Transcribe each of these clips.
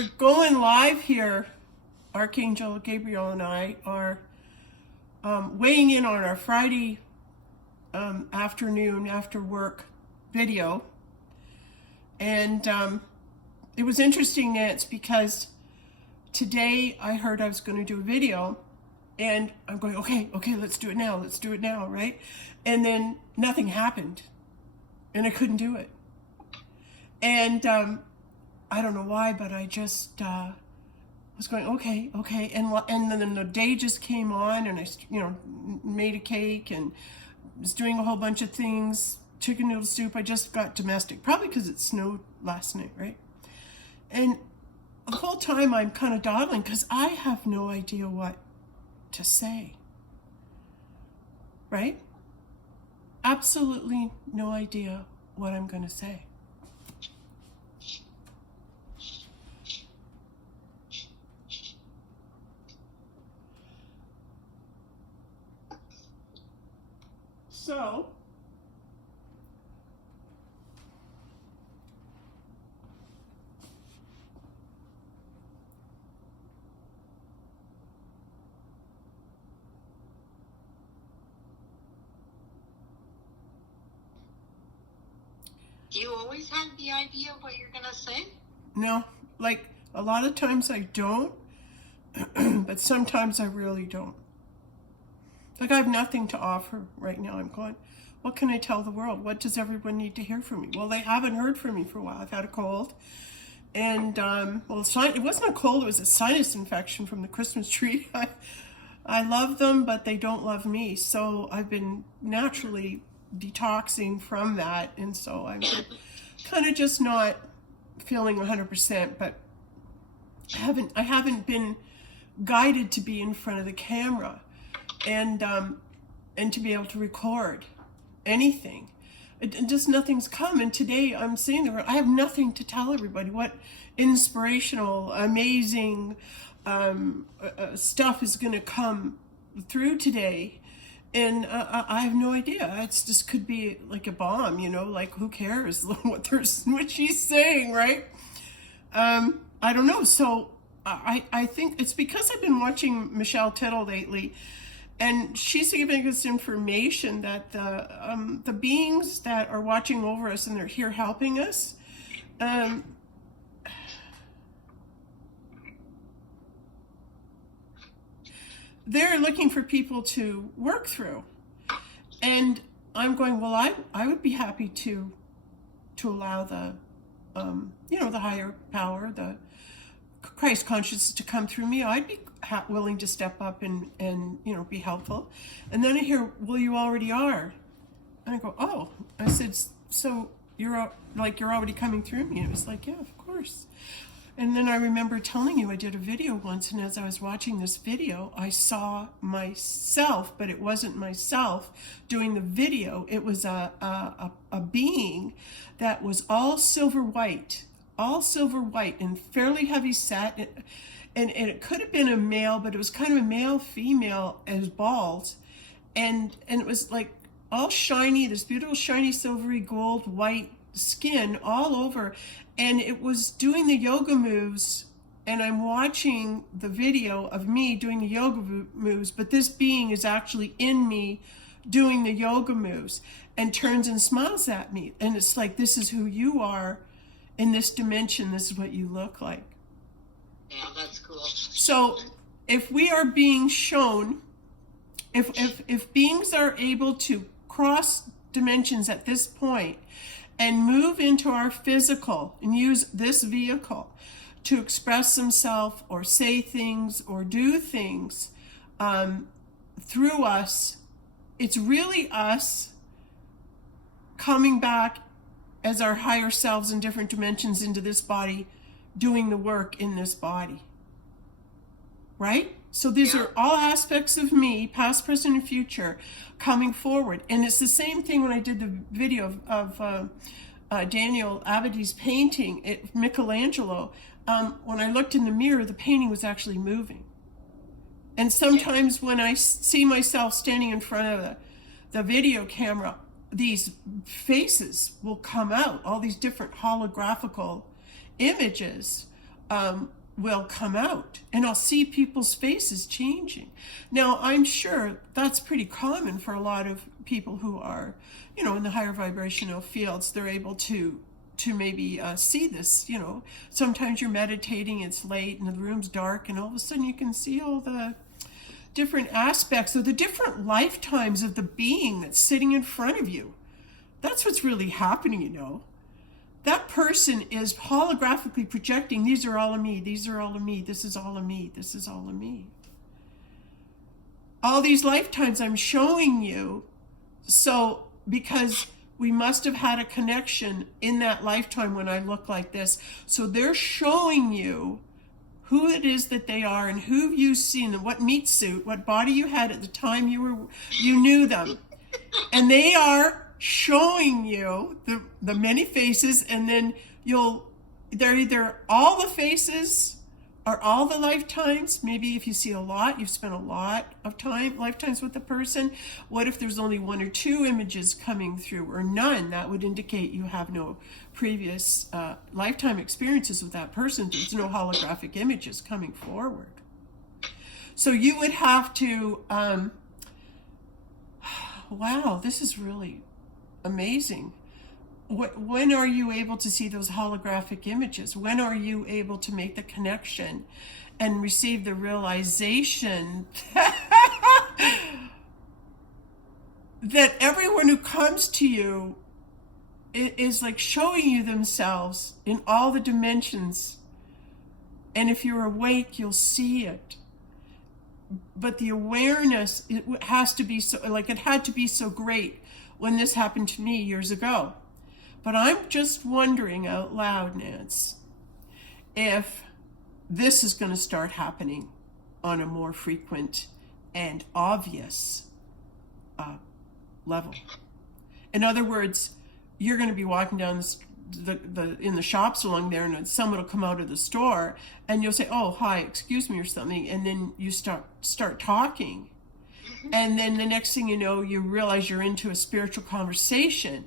We're going live here. Archangel Gabriel and I are weighing in on our Friday afternoon after work video. And it was interesting, Nance, because today I heard I was going to do a video and I'm going, okay, let's do it now, right? And then nothing happened and I couldn't do it. And I don't know why, but I just was going, okay. And then the day just came on and I, made a cake and was doing a whole bunch of things. Chicken noodle soup. I just got domestic, probably because it snowed last night, right? And the whole time I'm kind of dawdling because I have no idea what to say, right? Absolutely no idea what I'm going to say. So, do you always have the idea of what you're going to say? No, like a lot of times I don't, but sometimes I really don't. Like I have nothing to offer right now. I'm going, what can I tell the world? What does everyone need to hear from me? Well, they haven't heard from me for a while. I've had a cold. And, it wasn't a cold. It was a sinus infection from the Christmas tree. I love them, but they don't love me. So I've been naturally detoxing from that. And so I'm kind of just not feeling 100%, but I haven't been guided to be in front of the camera and to be able to record anything. Just nothing's come. And today I'm sitting there, I have nothing to tell everybody. What inspirational, amazing stuff is going to come through today. And I have no idea. It's just could be like a bomb, like who cares what she's saying, right? I don't know. So I think it's because I've been watching Michelle Tittle lately. And she's giving us information that the beings that are watching over us and they're here helping us, they're looking for people to work through. And I'm going, well, I would be happy to allow the, the higher power, the Christ consciousness to come through me. I'd be willing to step up and be helpful. And then I hear, well, you already are. And I go, oh. I said, so you're already coming through me. And it was like, yeah, of course. And then I remember telling you I did a video once, and as I was watching this video, I saw myself, but it wasn't myself doing the video. It was a being that was all silver white and fairly heavy set. And it could have been a male, but it was kind of a male, female, as bald. And it was like all shiny, this beautiful shiny silvery gold white skin all over. And it was doing the yoga moves. And I'm watching the video of me doing the yoga moves, but this being is actually in me doing the yoga moves and turns and smiles at me. And it's like, this is who you are in this dimension. This is what you look like. Yeah, that's cool. So if we are being shown, if beings are able to cross dimensions at this point and move into our physical and use this vehicle to express themselves or say things or do things through us, it's really us coming back as our higher selves in different dimensions into this body, doing the work in this body, right? So these are all aspects of me, past, present, and future, coming forward. And it's the same thing when I did the video of Daniel Abadi's painting, Michelangelo. When I looked in the mirror, the painting was actually moving. And sometimes when I see myself standing in front of the video camera, these faces will come out, all these different holographical images will come out, and I'll see people's faces changing. Now, I'm sure that's pretty common for a lot of people who are, in the higher vibrational fields. They're able to maybe see this. Sometimes you're meditating, it's late and the room's dark, and all of a sudden you can see all the different aspects of the different lifetimes of the being that's sitting in front of you. That's what's really happening. That person is holographically projecting, these are all of me, these are all of me, this is all of me, this is all of me. All these lifetimes I'm showing you, so because we must have had a connection in that lifetime when I look like this. So they're showing you who it is that they are and who you've seen and what meat suit, what body you had at the time you knew them. And they are showing you the many faces, and then they're either all the faces or all the lifetimes. Maybe if you see a lot, you've spent a lot of lifetimes with the person. What if there's only one or two images coming through, or none? That would indicate you have no previous lifetime experiences with that person. There's no holographic images coming forward. So you would have to, wow, this is really amazing. When are you able to see those holographic images? When are you able to make the connection and receive the realization that everyone who comes to you is like showing you themselves in all the dimensions? And if you're awake, you'll see it. But the awareness, it has to be so, like it had to be so great when this happened to me years ago. But I'm just wondering out loud, Nance, if this is going to start happening on a more frequent and obvious level. In other words, you're going to be walking down in the shops along there, and someone will come out of the store, and you'll say, "Oh, hi, excuse me," or something, and then you start talking, and then the next thing you know, you realize you're into a spiritual conversation.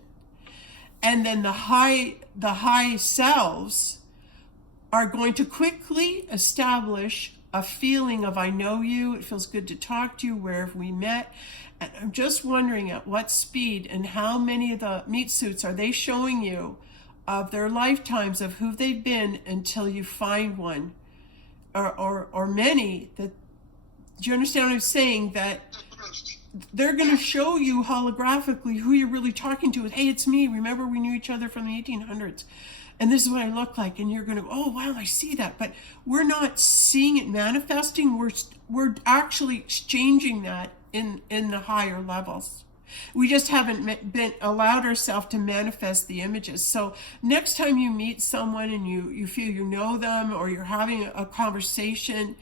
And then the high selves are going to quickly establish a feeling of, I know you, it feels good to talk to you, where have we met? And I'm just wondering at what speed and how many of the meat suits are they showing you of their lifetimes of who they've been until you find one or many. That, do you understand what I'm saying? That they're going to show you holographically who you're really talking to. Hey, it's me. Remember, we knew each other from the 1800s. And this is what I look like. And you're going to go, oh, wow, I see that. But we're not seeing it manifesting. We're actually exchanging that in the higher levels. We just haven't been allowed ourselves to manifest the images. So next time you meet someone and you feel you know them, or you're having a conversation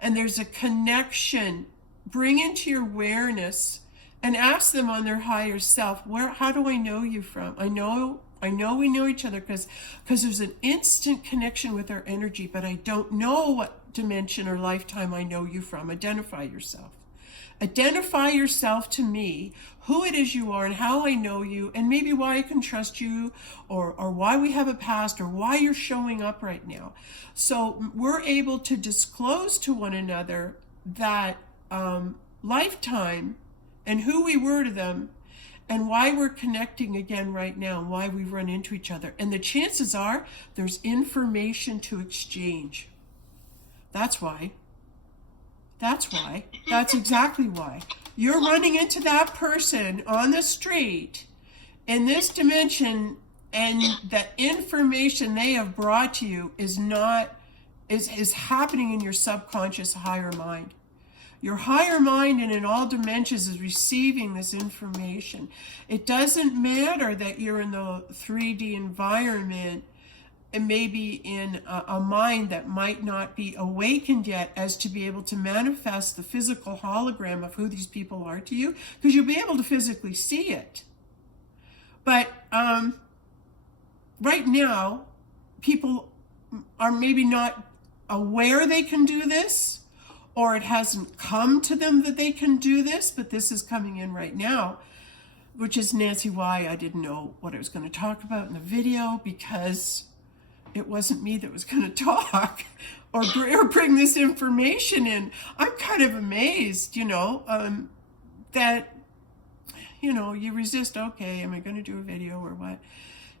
and there's a connection, bring into your awareness and ask them on their higher self, how do I know you from? I know we know each other because there's an instant connection with our energy, but I don't know what dimension or lifetime I know you from. Identify yourself. Identify yourself to me, who it is you are and how I know you, and maybe why I can trust you, or why we have a past, or why you're showing up right now. So we're able to disclose to one another that lifetime and who we were to them, and why we're connecting again right now, and why we run into each other. And the chances are there's information to exchange. That's why. That's exactly why. You're running into that person on the street in this dimension, and that information they have brought to you is happening in your subconscious higher mind. Your higher mind, and in all dimensions, is receiving this information. It doesn't matter that you're in the 3D environment and maybe in a mind that might not be awakened yet as to be able to manifest the physical hologram of who these people are to you, because you'll be able to physically see it. But right now, people are maybe not aware they can do this, or it hasn't come to them that they can do this, but this is coming in right now, which is, Nancy, why I didn't know what I was going to talk about in the video, because it wasn't me that was going to talk or bring this information in. I'm kind of amazed, that, you resist, okay, am I going to do a video or what?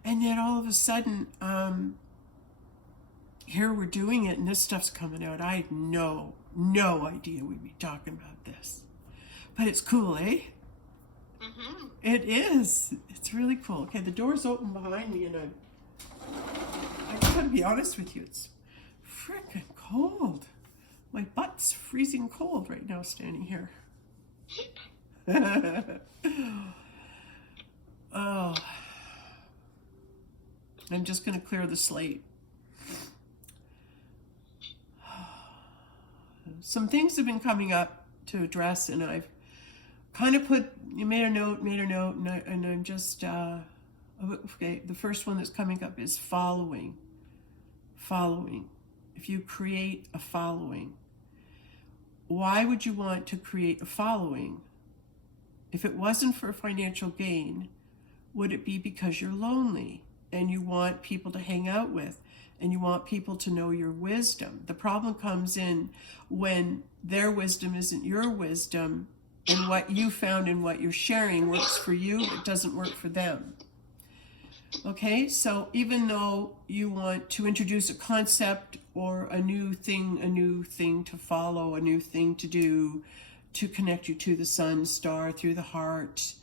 And yet all of a sudden, here we're doing it and this stuff's coming out. I had no idea we'd be talking about this. But it's cool, eh? Mm-hmm. It is. It's really cool. Okay, the door's open behind me and I gotta be honest with you, it's frickin' cold. My butt's freezing cold right now standing here. Oh. I'm just gonna clear the slate. Some things have been coming up to address, and I've kind of made a note, and I'm just, okay, the first one that's coming up is following. If you create a following, why would you want to create a following? If it wasn't for financial gain, would it be because you're lonely and you want people to hang out with and you want people to know your wisdom? The problem comes in when their wisdom isn't your wisdom and what you found and what you're sharing works for you, it doesn't work for them. Okay, so even though you want to introduce a concept or a new thing to follow, a new thing to do to connect you to the sun, star, through the heart,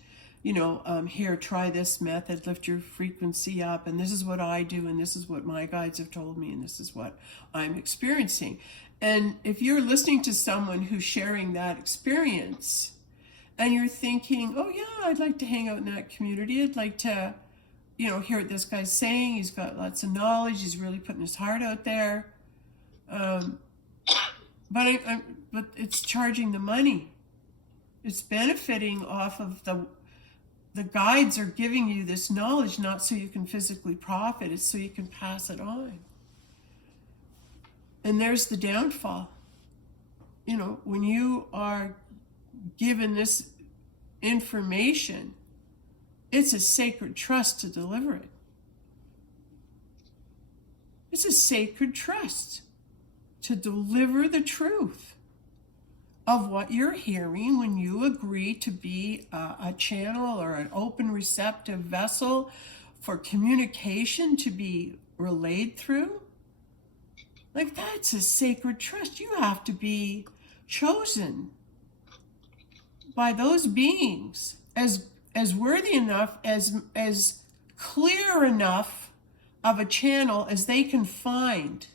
here, try this method, lift your frequency up, and this is what I do, and this is what my guides have told me, and this is what I'm experiencing. And if you're listening to someone who's sharing that experience, and you're thinking, oh yeah, I'd like to hang out in that community, I'd like to, hear what this guy's saying, he's got lots of knowledge, he's really putting his heart out there, but it's charging the money. It's benefiting off of the guides are giving you this knowledge, not so you can physically profit, it's so you can pass it on. And there's the downfall. When you are given this information, it's a sacred trust to deliver it. It's a sacred trust to deliver the truth of what you're hearing when you agree to be a channel or an open receptive vessel for communication to be relayed through. Like, that's a sacred trust. You have to be chosen by those beings as worthy enough, as clear enough of a channel as they can find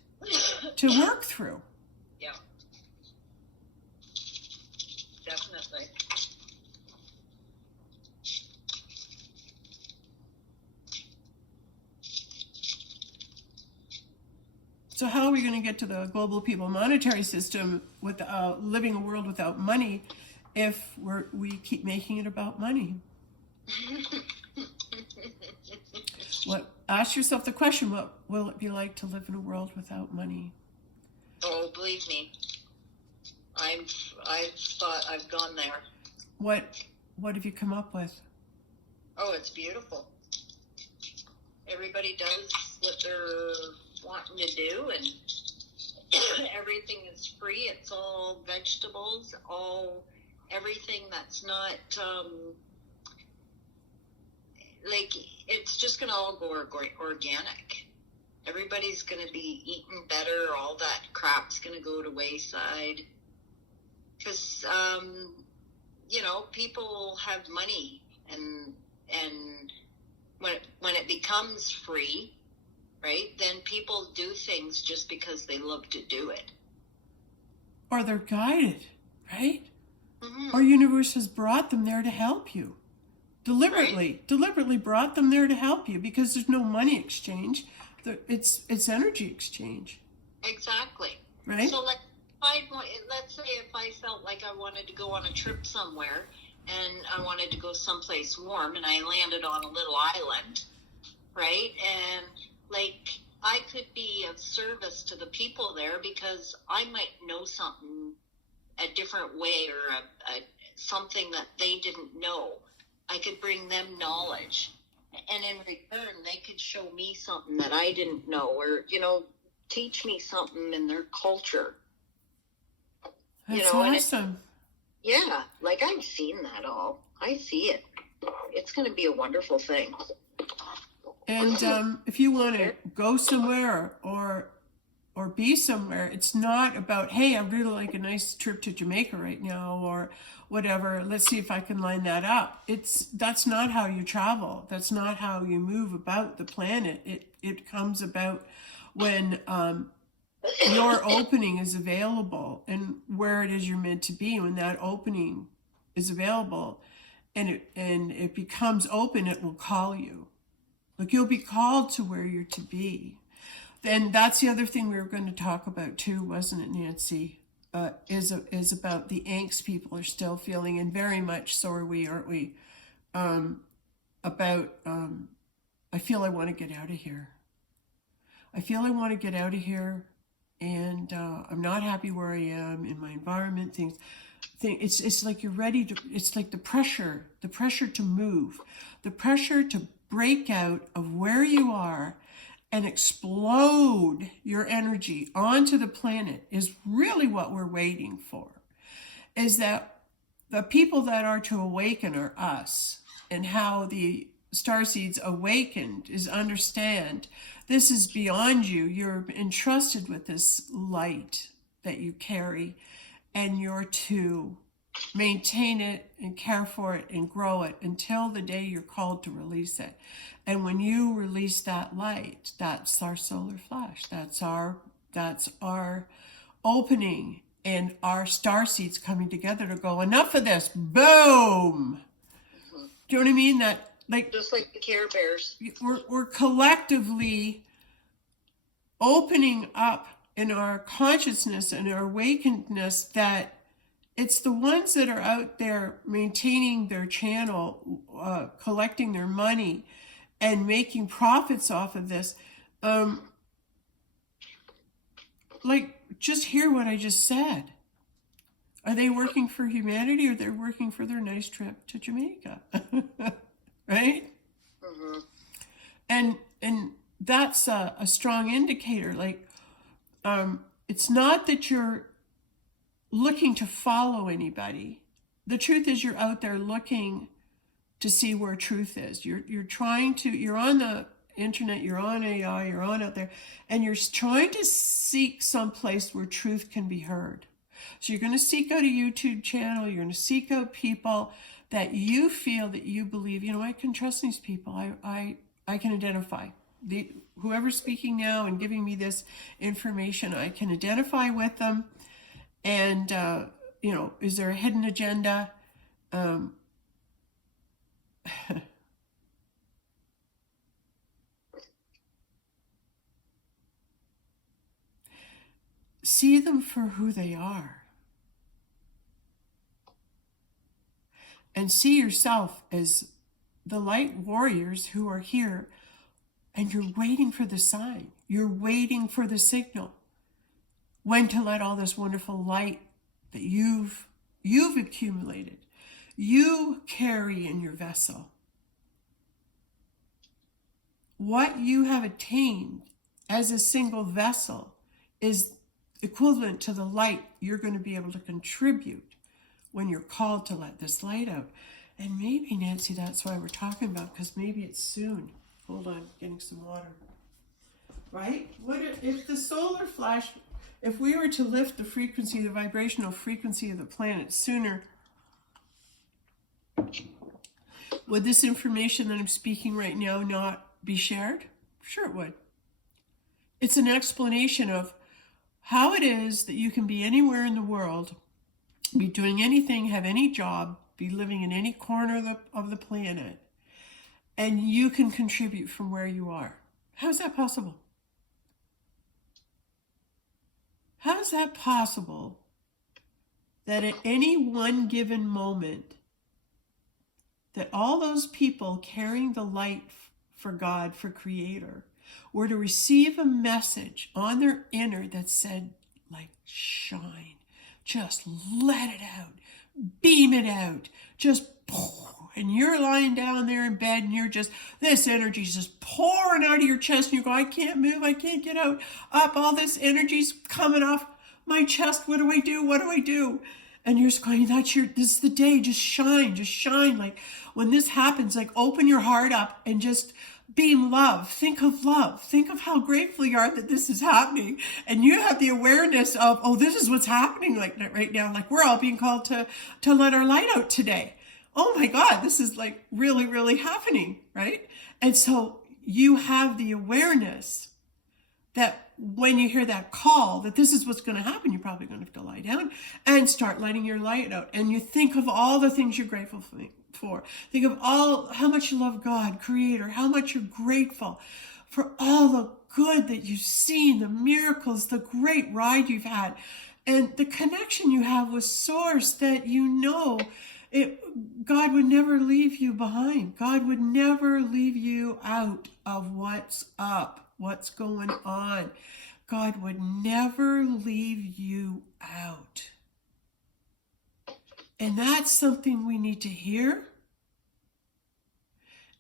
to work through. Yeah. Definitely. So how are we going to get to the global people monetary system with living a world without money if we keep making it about money? Ask yourself the question, what will it be like to live in a world without money? Oh, believe me, I've thought, I've gone there. What have you come up with? Oh, it's beautiful. Everybody does what they're wanting to do, and everything is free. It's all vegetables, everything that's not it's just gonna all go organic. Everybody's gonna be eating better. All that crap's gonna go to wayside because people have money, and when it becomes free, right, then people do things just because they love to do it, or they're guided, right? Mm-hmm. Our universe has brought them there to help you. Deliberately brought them there to help you, because there's no money exchange. It's energy exchange. Exactly. Right? So let's say if I felt like I wanted to go on a trip somewhere and I wanted to go someplace warm and I landed on a little island, right? And I could be of service to the people there because I might know something a different way, or something that they didn't know. I could bring them knowledge, And in return, they could show me something that I didn't know, or, teach me something in their culture. That's And awesome. yeah, like I've seen that all. I see it. It's going to be a wonderful thing. And if you want to go somewhere or be somewhere, it's not about, hey, I'd really like a nice trip to Jamaica right now or whatever. Let's see if I can line that up. That's not how you travel. That's not how you move about the planet. It comes about when your opening is available and where it is you're meant to be. When that opening is available and it becomes open, it will call you. Like, you'll be called to where you're to be. And that's the other thing we were going to talk about too, wasn't it, Nancy? Is about the angst people are still feeling, and very much so are we, aren't we? About I feel I want to get out of here. I feel I want to get out of here, and I'm not happy where I am in my environment. It's like you're ready to. It's like the pressure to move, the pressure to break out of where you are and explode your energy onto the planet is really what we're waiting for. Is that the people that are to awaken are us, and how the starseeds awakened is understand this is beyond you. You're entrusted with this light that you carry, and you're to maintain it and care for it and grow it until the day you're called to release it. And when you release that light, that's our solar flash. That's our opening, and our star seeds coming together to go, enough of this. Boom. Do you know what I mean? That, like, just like the Care Bears. We're collectively opening up in our consciousness and our awakenedness that it's the ones that are out there maintaining their channel, collecting their money, and making profits off of this. Like, just hear what I just said. Are they working for humanity, or they're working for their nice trip to Jamaica? Right? Mm-hmm. And that's a strong indicator. Like, it's not that you're looking to follow anybody. The truth is, you're out there looking to see where truth is. You're on the internet, you're on AI, you're on out there, and you're trying to seek some place where truth can be heard. So you're going to seek out a YouTube channel, you're going to seek out people that you feel, that you believe, I can trust these people. I can identify. Whoever's speaking now and giving me this information, I can identify with them. And, is there a hidden agenda? See them for who they are. And see yourself as the light warriors who are here, and you're waiting for the sign. You're waiting for the signal. When to let all this wonderful light that you've accumulated, you carry in your vessel. What you have attained as a single vessel is equivalent to the light you're going to be able to contribute when you're called to let this light out. And maybe, Nancy, that's why we're talking about, because maybe it's soon. Hold on, getting some water. Right? What if the solar flash, if we were to lift the frequency, the vibrational frequency of the planet sooner, would this information that I'm speaking right now not be shared? Sure it would. It's an explanation of how it is that you can be anywhere in the world, be doing anything, have any job, be living in any corner of the planet, and you can contribute from where you are. How is that possible? How is that possible that at any one given moment, that all those people carrying the light for God, for Creator, were to receive a message on their inner that said, like, shine, just let it out, beam it out, just and you're lying down there in bed and you're just, this energy's just pouring out of your chest and you go, I can't move, I can't get up, all this energy's coming off my chest. What do I do? What do I do? And you're just going, this is the day. Just shine. Like when this happens, like open your heart up and just beam love. Think of love. Think of how grateful you are that this is happening. And you have the awareness of, oh, this is what's happening like right now. Like we're all being called to let our light out today. Oh my God, this is like really, really happening, right? And so you have the awareness that when you hear that call, that this is what's going to happen, you're probably going to have to lie down and start letting your light out. And you think of all the things you're grateful for. Think of how much you love God, Creator, how much you're grateful for all the good that you've seen, the miracles, the great ride you've had, and the connection you have with Source that you know God would never leave you behind. God would never leave you out of what's up, what's going on. God would never leave you out. And that's something we need to hear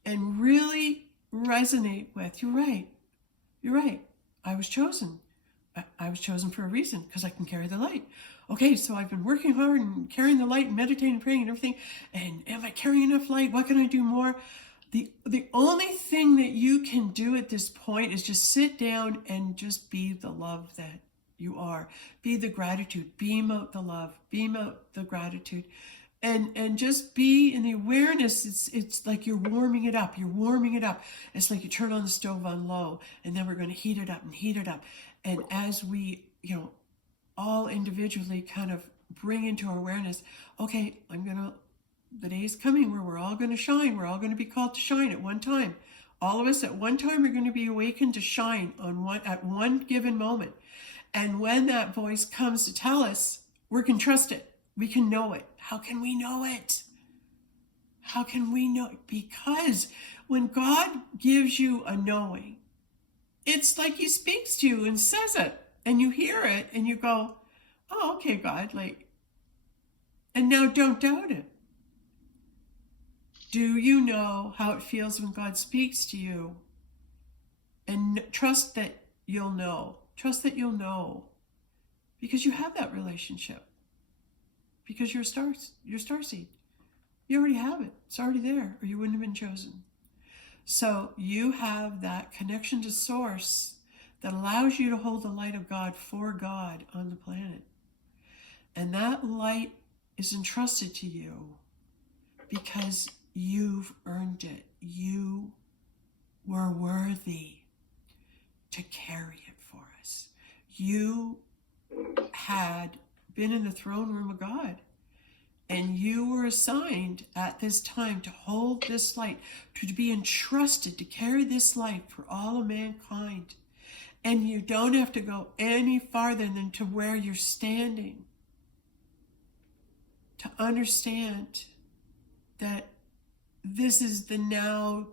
and really resonate with. You're right. You're right. I was chosen. I was chosen for a reason, because I can carry the light. Okay, so I've been working hard and carrying the light and meditating and praying and everything. And am I carrying enough light? What can I do more? The only thing that you can do at this point is just sit down and just be the love that you are. Be the gratitude. Beam out the love. Beam out the gratitude. And just be in the awareness. It's like you're warming it up. You're warming it up. It's like you turn on the stove on low, and then we're going to heat it up and heat it up. And as we, all individually kind of bring into our awareness, okay, the day is coming where we're all going to shine. We're all going to be called to shine at one time. All of us at one time are going to be awakened to shine at one given moment. And when that voice comes to tell us, we can trust it. We can know it. How can we know it? How can we know it? Because when God gives you a knowing, it's like he speaks to you and says it, and you hear it and you go, oh, okay, God, and now don't doubt it. Do you know how it feels when God speaks to you? And trust that you'll know. Trust that you'll know. Because you have that relationship. Because you're a starseed. You already have it. It's already there, or you wouldn't have been chosen. So you have that connection to Source that allows you to hold the light of God for God on the planet. And that light is entrusted to you because you've earned it. You were worthy to carry it for us. You had been in the throne room of God, and you were assigned at this time to hold this light, to be entrusted to carry this light for all of mankind. And you don't have to go any farther than to where you're standing to understand that this is the now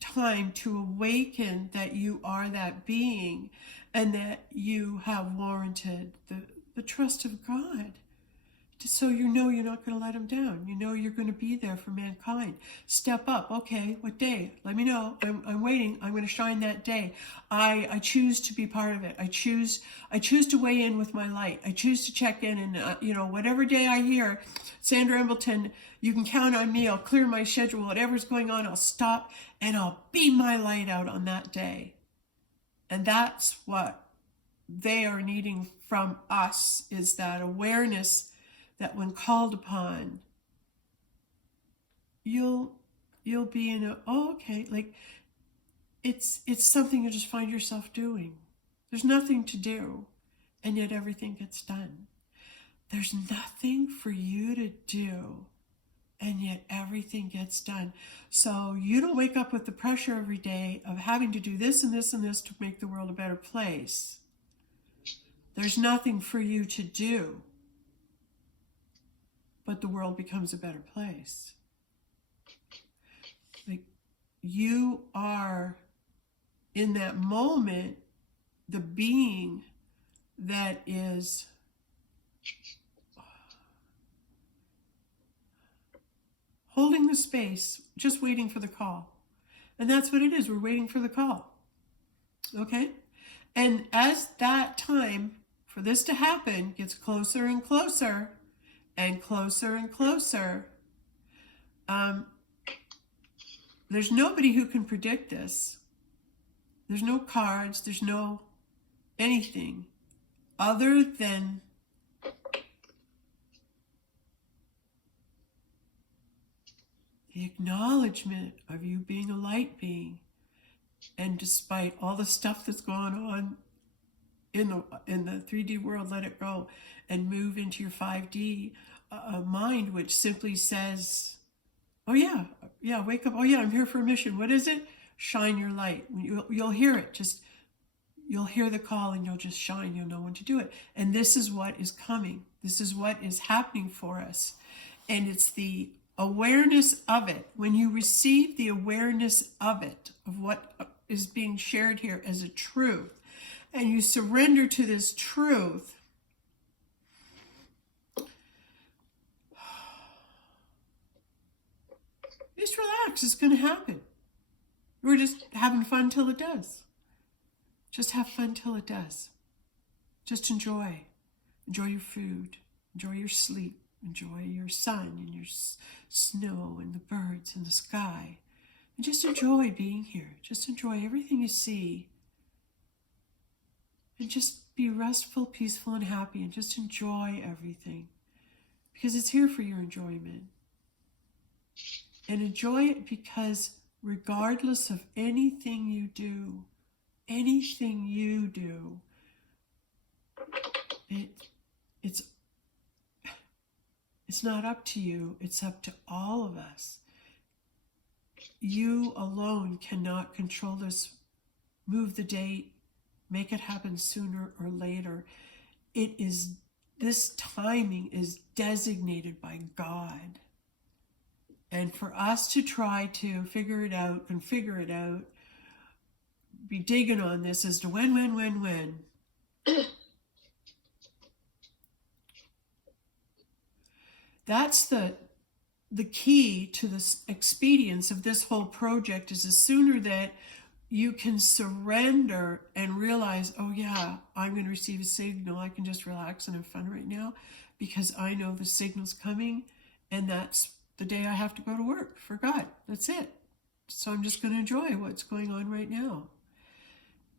time to awaken that you are that being, and that you have warranted the trust of God. So you know you're not going to let him down. You know you're going to be there for mankind. Step up. Okay, what day? Let me know. I'm waiting. I'm going to shine that day. I choose to be part of it. I choose to weigh in with my light. I choose to check in, and whatever day I hear, Sandra Embleton, you can count on me. I'll clear my schedule. Whatever's going on, I'll stop and I'll beam my light out on that day. And that's what they are needing from us, is that awareness that when called upon, you'll be in it's something you just find yourself doing. There's nothing to do, and yet everything gets done. There's nothing for you to do, and yet everything gets done. So you don't wake up with the pressure every day of having to do this and this and this to make the world a better place. There's nothing for you to do, but the world becomes a better place. Like, you are, in that moment, the being that is holding the space, just waiting for the call. And that's what it is. We're waiting for the call. Okay? And as that time for this to happen gets closer and closer and closer and closer, there's nobody who can predict this. There's no cards. There's no anything other than the acknowledgement of you being a light being. And despite all the stuff that's going on in the 3D world, let it go and move into your 5D mind, which simply says, oh yeah, wake up. Oh yeah, I'm here for a mission. What is it? Shine your light. You'll hear it. You'll hear the call and you'll just shine. You'll know when to do it. And this is what is coming. This is what is happening for us. And it's the awareness of it. When you receive the awareness of it, of what is being shared here as a truth, and you surrender to this truth, just relax. It's going to happen. We're just having fun till it does. Just have fun till it does. Just enjoy. Enjoy your food. Enjoy your sleep. Enjoy your sun and your snow and the birds and the sky. And just enjoy being here. Just enjoy everything you see. And just be restful, peaceful, and happy. And just enjoy everything. Because it's here for your enjoyment. And enjoy it because regardless of anything you do, it's not up to you, it's up to all of us. You alone cannot control this, move the date, make it happen sooner or later. This timing is designated by God. And for us to try to figure it out, configure it out, be digging on this as to when. That's the key to the expedience of this whole project, is the sooner that you can surrender and realize, oh yeah, I'm going to receive a signal. I can just relax and have fun right now because I know the signal's coming, and that's the day I have to go to work for God. That's it. So I'm just going to enjoy what's going on right now.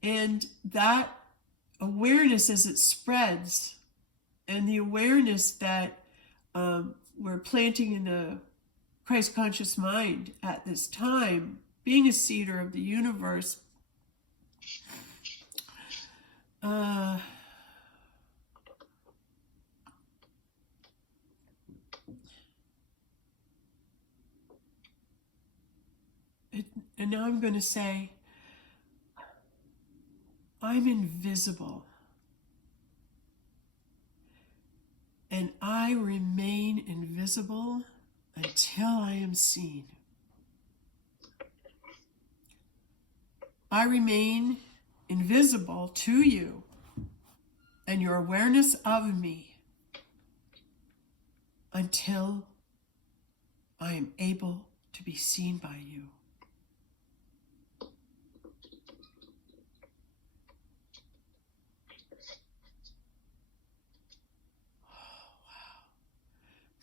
And that awareness as it spreads, and the awareness that we're planting in the Christ conscious mind at this time, being a seeder of the universe, and now I'm going to say, I'm invisible. And I remain invisible until I am seen. I remain invisible to you and your awareness of me until I am able to be seen by you.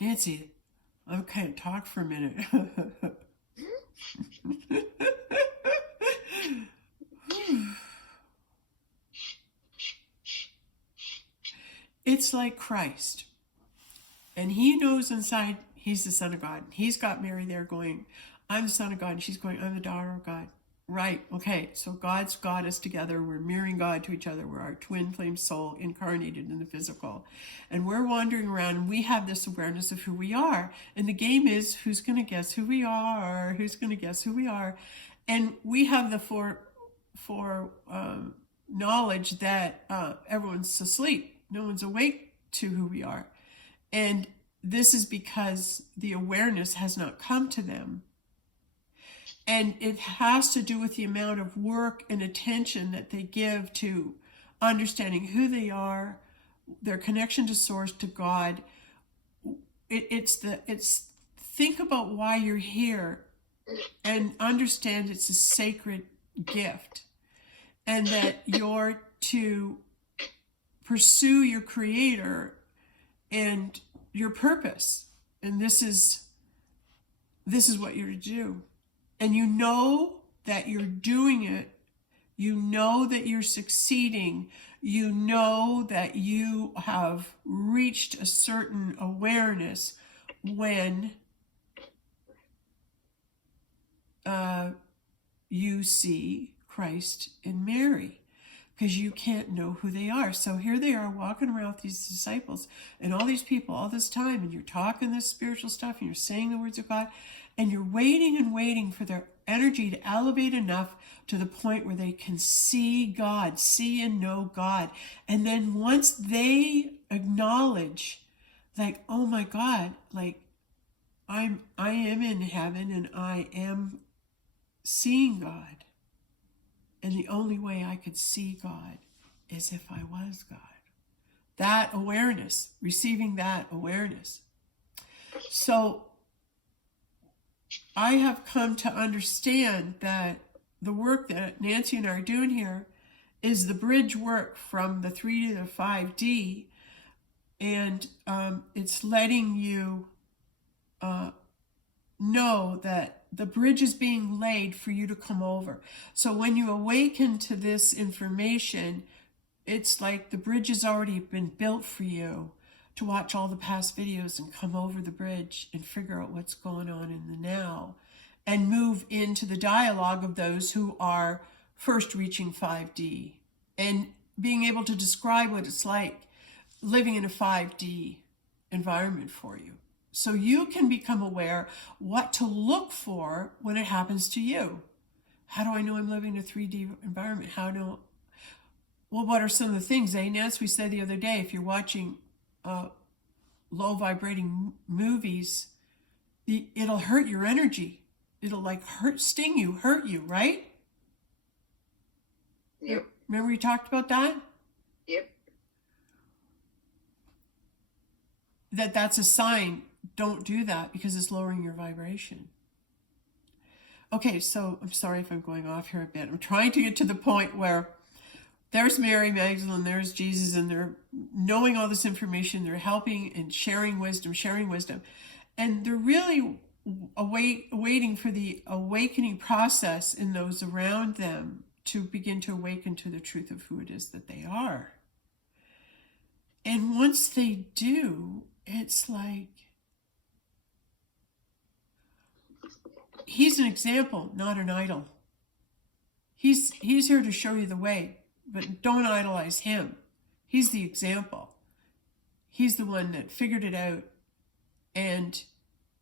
Nancy, I can't talk for a minute. It's like Christ. And he knows inside he's the Son of God. He's got Mary there going, I'm the Son of God. And she's going, I'm the daughter of God. Right, okay, so God's got us together. We're mirroring God to each other. We're our twin flame soul incarnated in the physical. And we're wandering around, and we have this awareness of who we are. And the game is, who's going to guess who we are? Who's going to guess who we are? And we have the knowledge that everyone's asleep. No one's awake to who we are. And this is because the awareness has not come to them. And it has to do with the amount of work and attention that they give to understanding who they are, their connection to Source, to God. It's think about why you're here and understand it's a sacred gift, and that you're to pursue your Creator and your purpose. And this is what you're to do. And you know that you're doing it. You know that you're succeeding. You know that you have reached a certain awareness when you see Christ in Mary, because you can't know who they are. So here they are walking around with these disciples and all these people all this time, and you're talking this spiritual stuff and you're saying the words of God, and you're waiting and waiting for their energy to elevate enough to the point where they can see God, see and know God. And then once they acknowledge, like, oh my God, like I am in heaven and I am seeing God. And the only way I could see God is if I was God. That awareness, receiving that awareness. So I have come to understand that the work that Nancy and I are doing here is the bridge work from the 3 to the 5D. And it's letting you know that the bridge is being laid for you to come over. So when you awaken to this information, it's like the bridge has already been built for you to watch all the past videos and come over the bridge and figure out what's going on in the now and move into the dialogue of those who are first reaching 5D and being able to describe what it's like living in a 5D environment for you. So you can become aware what to look for when it happens to you. How do I know I'm living in a 3D environment? Well, what are some of the things? Nancy, we said the other day, if you're watching low vibrating movies, it'll hurt your energy. It'll like sting you, hurt you, right? Yep. Remember we talked about that? Yep. That's a sign. Don't do that because it's lowering your vibration. Okay, so I'm sorry if I'm going off here a bit. I'm trying to get to the point where there's Mary Magdalene, there's Jesus, and they're knowing all this information. They're helping and sharing wisdom. And they're really waiting for the awakening process in those around them to begin to awaken to the truth of who it is that they are. And once they do, it's like, he's an example, not an idol. He's here to show you the way, but don't idolize him. He's the example. He's the one that figured it out, and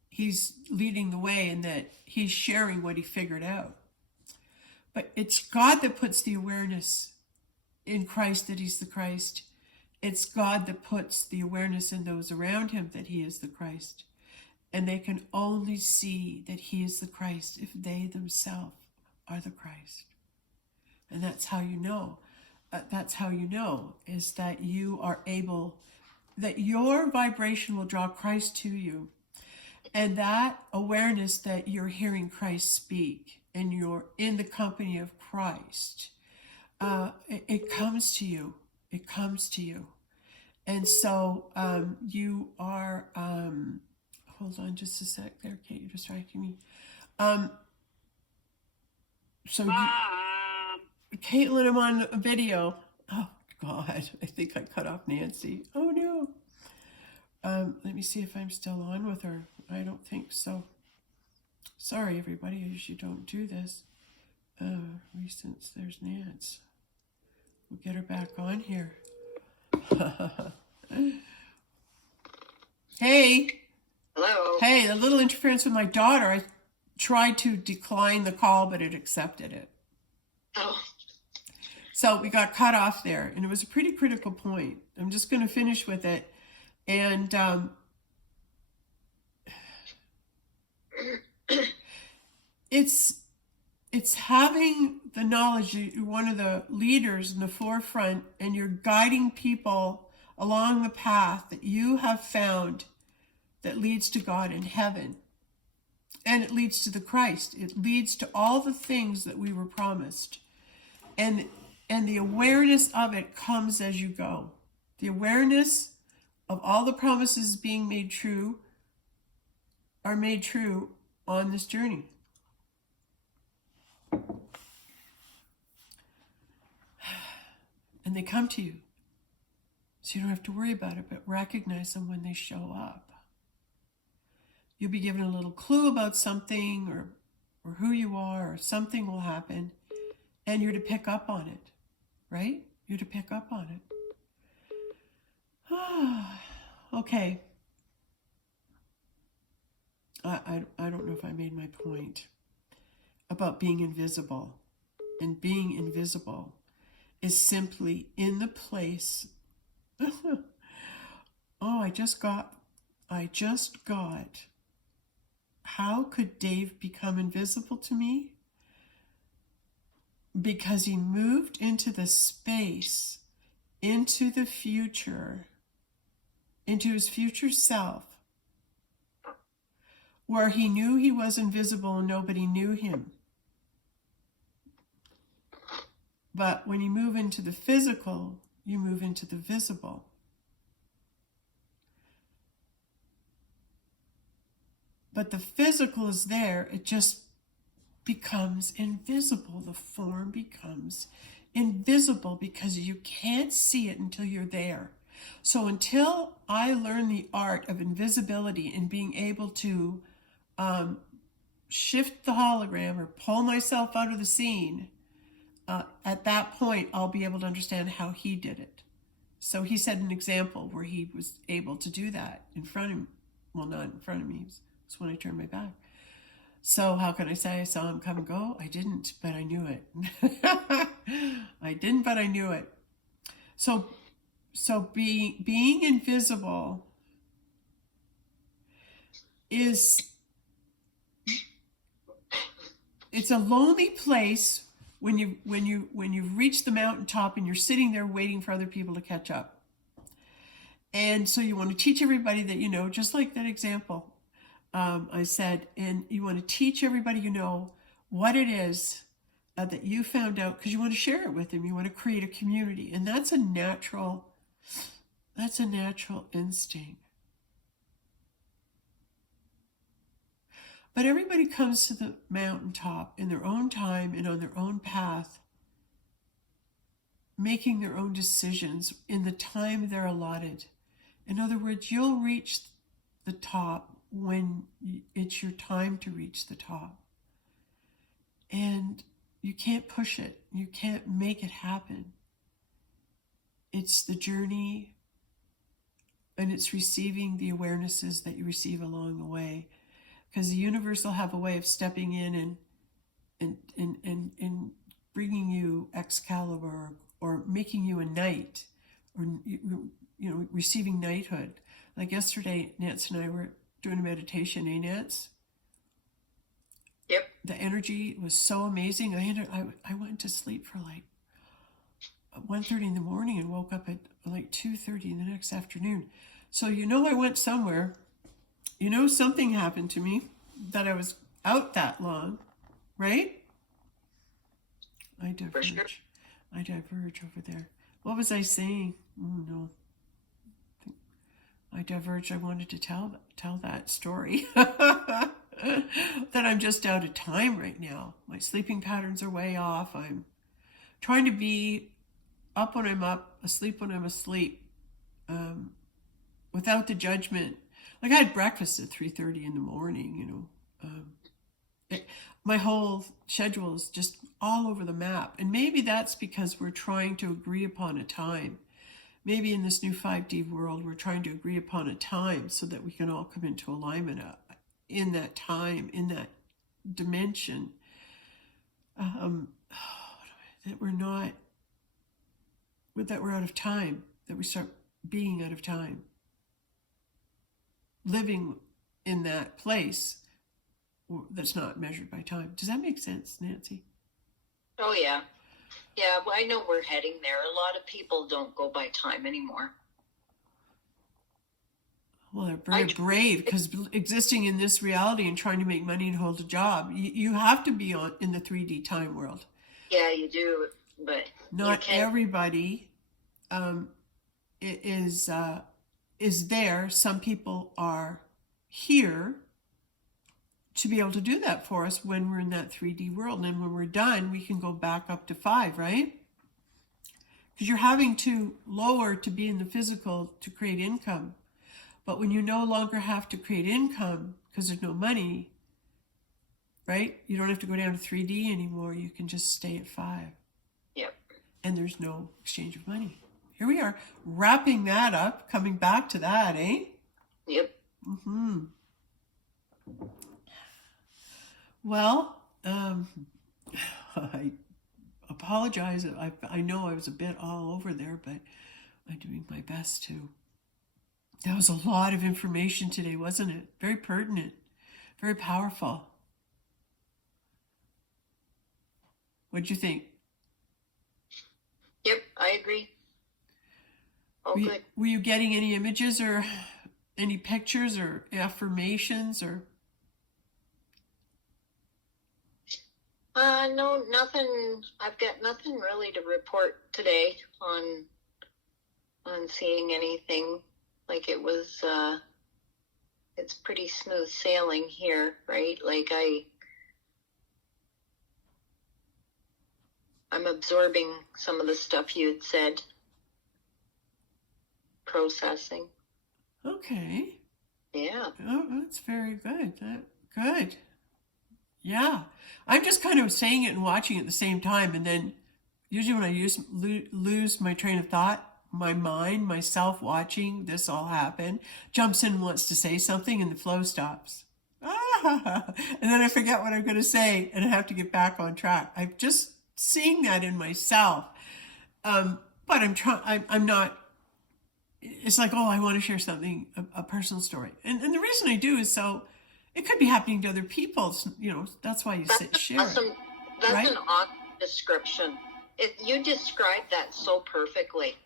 he's leading the way in that he's sharing what he figured out. But it's God that puts the awareness in Christ that he's the Christ. It's God that puts the awareness in those around him that he is the Christ. And they can only see that he is the Christ if they themselves are the Christ. And that's how you know. Is that you are able, that your vibration will draw Christ to you. And that awareness that you're hearing Christ speak and you're in the company of Christ, it comes to you. It comes to you. And so you are... hold on just a sec there, Kate, you're distracting me. Caitlin, I'm on a video. Oh, God, I think I cut off Nancy. Oh, no. Let me see if I'm still on with her. I don't think so. Sorry, everybody, I usually don't do this. Recents, there's Nance. We'll get her back on here. Hey. Hello. Hey, a little interference with my daughter. I tried to decline the call, but it accepted it. Oh. So we got cut off there, and it was a pretty critical point. I'm just going to finish with it. And it's having the knowledge that you're one of the leaders in the forefront, and you're guiding people along the path that you have found that leads to God in heaven. And it leads to the Christ. It leads to all the things that we were promised. And the awareness of it comes as you go. The awareness of all the promises being made true are made true on this journey. And they come to you. So you don't have to worry about it, but recognize them when they show up. You'll be given a little clue about something or who you are, or something will happen, and you're to pick up on it, right? You're to pick up on it. Okay. I don't know if I made my point about being invisible. And being invisible is simply in the place. Oh, I just got. How could Dave become invisible to me? Because he moved into the space, into the future, into his future self, where he knew he was invisible and nobody knew him. But when you move into the physical, you move into the visible. But the physical is there, it just becomes invisible. The form becomes invisible because you can't see it until you're there. So until I learn the art of invisibility and being able to shift the hologram or pull myself out of the scene, at that point, I'll be able to understand how he did it. So he said an example where he was able to do that in front of me. Well, not in front of me. It's when I turned my back. So how can I say I saw him come and go? I didn't, but I knew it. I didn't, but I knew it. So being invisible it's a lonely place when you've reached the mountaintop and you're sitting there waiting for other people to catch up. And so you want to teach everybody that you know, just like that example I said, and you want to teach everybody you know what it is that you found out, because you want to share it with them. You want to create a community, and that's a natural instinct. But everybody comes to the mountaintop in their own time and on their own path, making their own decisions in the time they're allotted. In other words, you'll reach the top when it's your time to reach the top. And you can't push it. You can't make it happen. It's the journey, and it's receiving the awarenesses that you receive along the way. Because the universe will have a way of stepping in and bringing you Excalibur, or making you a knight, or receiving knighthood. Like yesterday, Nance and I were doing a meditation, Nance? Yep. The energy was so amazing. I went to sleep for like 1:30 in the morning and woke up at like 2:30 the next afternoon. So I went somewhere. Something happened to me that I was out that long, right? I diverge. For sure. I diverge over there. What was I saying? Oh, no. I diverged. I wanted to tell that story. That I'm just out of time right now. My sleeping patterns are way off. I'm trying to be up when I'm up, asleep when I'm asleep, without the judgment. Like, I had breakfast at 3:30 in the morning, my whole schedule is just all over the map. And maybe that's because we're trying to agree upon a time. Maybe in this new 5D world, we're trying to agree upon a time so that we can all come into alignment in that time, in that dimension. That we're out of time, that we start being out of time. Living in that place that's not measured by time. Does that make sense, Nancy? Oh, yeah. Yeah, well, I know we're heading there. A lot of people don't go by time anymore. Well, they're very brave, because existing in this reality and trying to make money and hold a job, you have to be in the 3D time world. Yeah, you do, but not everybody is there. Some people are here to be able to do that for us when we're in that 3D world, and when we're done, we can go back up to 5, right? Because you're having to lower to be in the physical to create income. But when you no longer have to create income because there's no money, right? You don't have to go down to 3D anymore. You can just stay at 5. Yep. And there's no exchange of money. Here we are, wrapping that up, coming back to that, eh? Yep. Mm-hmm. Well, I apologize. I know I was a bit all over there, but I'm doing my best to. That was a lot of information today, wasn't it? Very pertinent, very powerful. What'd you think? Yep, I agree. Good. Were you getting any images or any pictures or affirmations or? No, nothing. I've got nothing really to report today on seeing anything. Like it was, it's pretty smooth sailing here, right? Like I'm absorbing some of the stuff you had said, processing. Okay. Yeah. Oh, that's very good. Good. Yeah. I'm just kind of saying it and watching it at the same time, and then usually when I lose my train of thought, my mind, myself watching this all happen, jumps in and wants to say something, and the flow stops. And then I forget what I'm going to say, and I have to get back on track. I'm just seeing that in myself. But I'm not, it's like, oh, I want to share something, a personal story. And the reason I do is so it could be happening to other people. You know, that's why you share awesome. it. That's right? an awesome description. You described that so perfectly.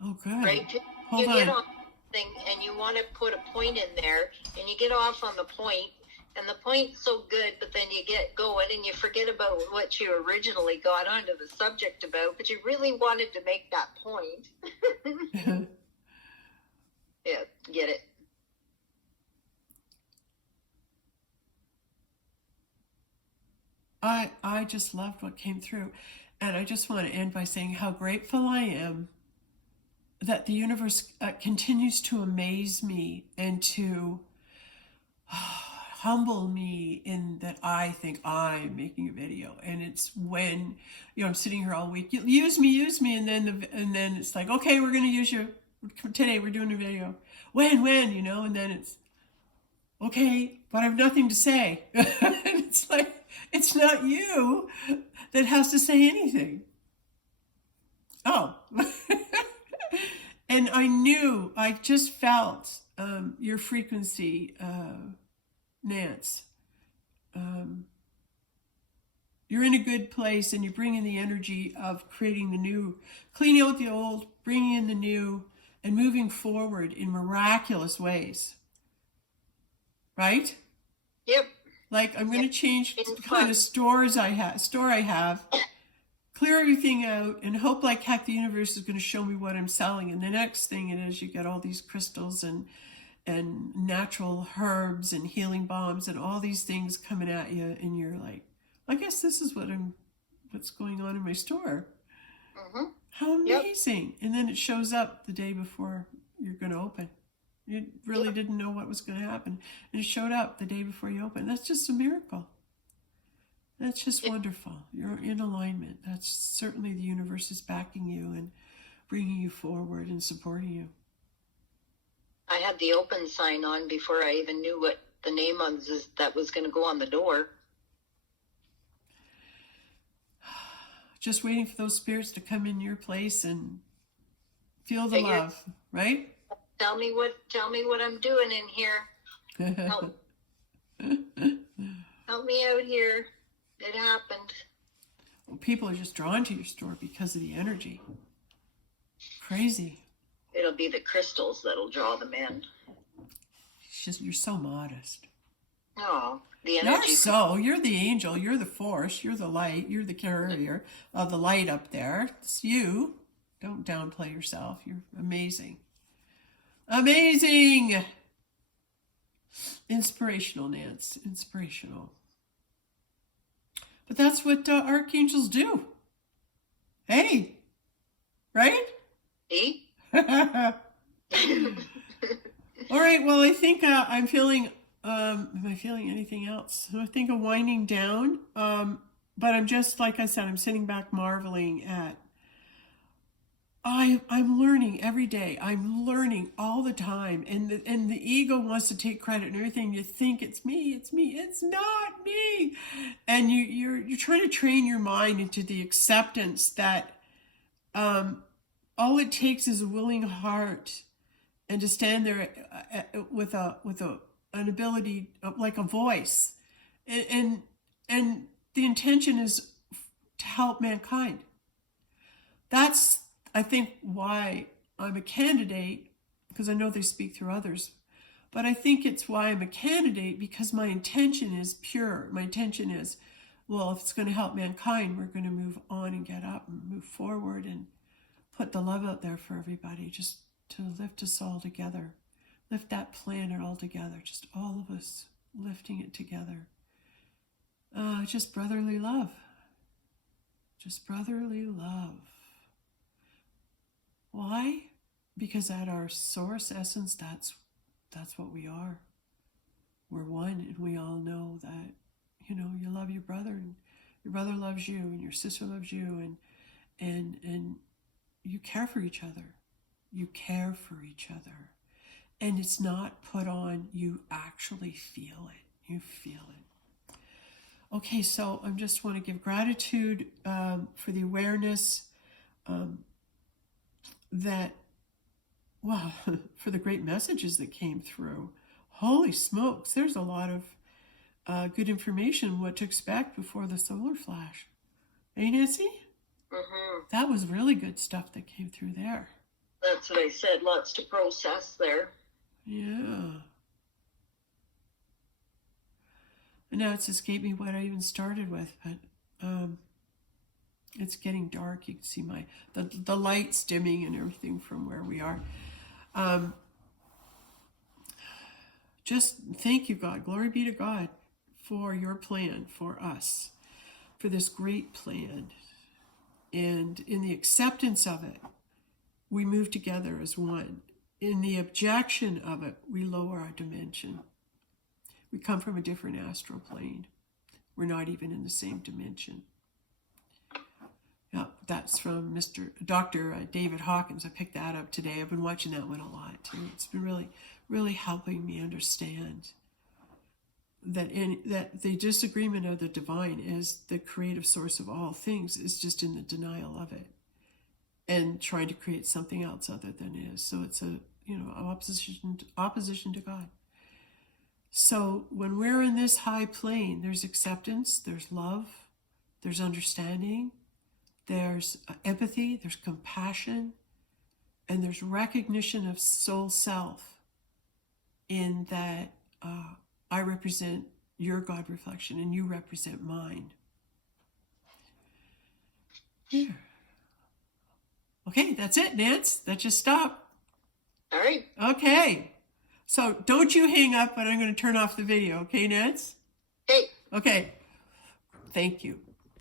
Oh, good. Right? Hold you on. get on thing and you want to put a point in there, and you get off on the point, and the point's so good, but then you get going and you forget about what you originally got onto the subject about, but you really wanted to make that point. Yeah, get it. I just loved what came through. And I just want to end by saying how grateful I am that the universe continues to amaze me and to humble me in that I think I'm making a video. And it's when, you know, I'm sitting here all week, use me, and then it's like, okay, we're going to use you today. We're doing a video. When, you know, and then it's, okay, but I have nothing to say. It's like, it's not you that has to say anything. Oh. And I just felt your frequency, Nance. You're in a good place, and you bring in the energy of creating the new, cleaning out the old, bringing in the new, and moving forward in miraculous ways. Right? Yep. Like, I'm going to change the kind of store I have, clear everything out, and hope like heck the universe is going to show me what I'm selling. And the next thing it is, you get all these crystals and natural herbs and healing bombs and all these things coming at you, and you're like, I guess this is what's going on in my store. Mm-hmm. How amazing. Yep. And then it shows up the day before you're going to open. You really didn't know what was going to happen. And it showed up the day before you open. That's just a miracle. That's just wonderful. You're in alignment. That's certainly the universe is backing you and bringing you forward and supporting you. I had the open sign on before I even knew what the name that was going to go on the door. Just waiting for those spirits to come in your place and feel the love, right? Tell me what I'm doing in here. Help me out here. It happened. Well, people are just drawn to your store because of the energy. Crazy. It'll be the crystals that'll draw them in. you're so modest. No, the You're energy. you're the angel, you're the force, you're the light, you're the carrier of the light up there. It's you. Don't downplay yourself. You're amazing. Amazing. Inspirational, Nance. Inspirational. But that's what archangels do. Hey, right? See? All right, well, I think I'm feeling, am I feeling anything else? I think I'm winding down, but I'm just, like I said, I'm sitting back marveling at, I'm learning every day. I'm learning all the time, and the ego wants to take credit and everything. You think it's me, it's not me, and you're trying to train your mind into the acceptance that all it takes is a willing heart, and to stand there with an ability like a voice, and the intention is to help mankind. That's, I think, why I'm a candidate, because I know they speak through others, but I think it's why I'm a candidate, because my intention is pure. My intention is, well, if it's going to help mankind, we're going to move on and get up and move forward and put the love out there for everybody, just to lift us all together, lift that planet all together, just all of us lifting it together. Just brotherly love. Just brotherly love. Why? Because at our source essence, that's what we are. We're one, and we all know that, you love your brother, and your brother loves you, and your sister loves you, and you care for each other. You care for each other. And it's not put on, you actually feel it. You feel it. Okay, so I just want to give gratitude for the awareness that, wow, for the great messages that came through. Holy smokes, there's a lot of good information, what to expect before the solar flash. Hey, Nancy? Mm-hmm. That was really good stuff that came through there. That's what I said. Lots to process there. Yeah. And now it's escaped me what I even started with, but it's getting dark. You can see the lights dimming and everything from where we are. Just thank you, God. Glory be to God for your plan for us, for this great plan. And in the acceptance of it, we move together as one. In the objection of it, we lower our dimension. We come from a different astral plane. We're not even in the same dimension. Yeah, that's from Dr. David Hawkins. I picked that up today. I've been watching that one a lot too. It's been really, really helping me understand that the disagreement of the divine is the creative source of all things is just in the denial of it and trying to create something else other than is. So it's a opposition to God. So when we're in this high plane, there's acceptance, there's love, there's understanding, there's empathy, there's compassion, and there's recognition of soul self, in that I represent your God reflection and you represent mine. Here. Okay, that's it, Nance. That just stopped. All right. Okay. So don't you hang up, but I'm going to turn off the video. Okay, Nance? Hey. Okay. Thank you.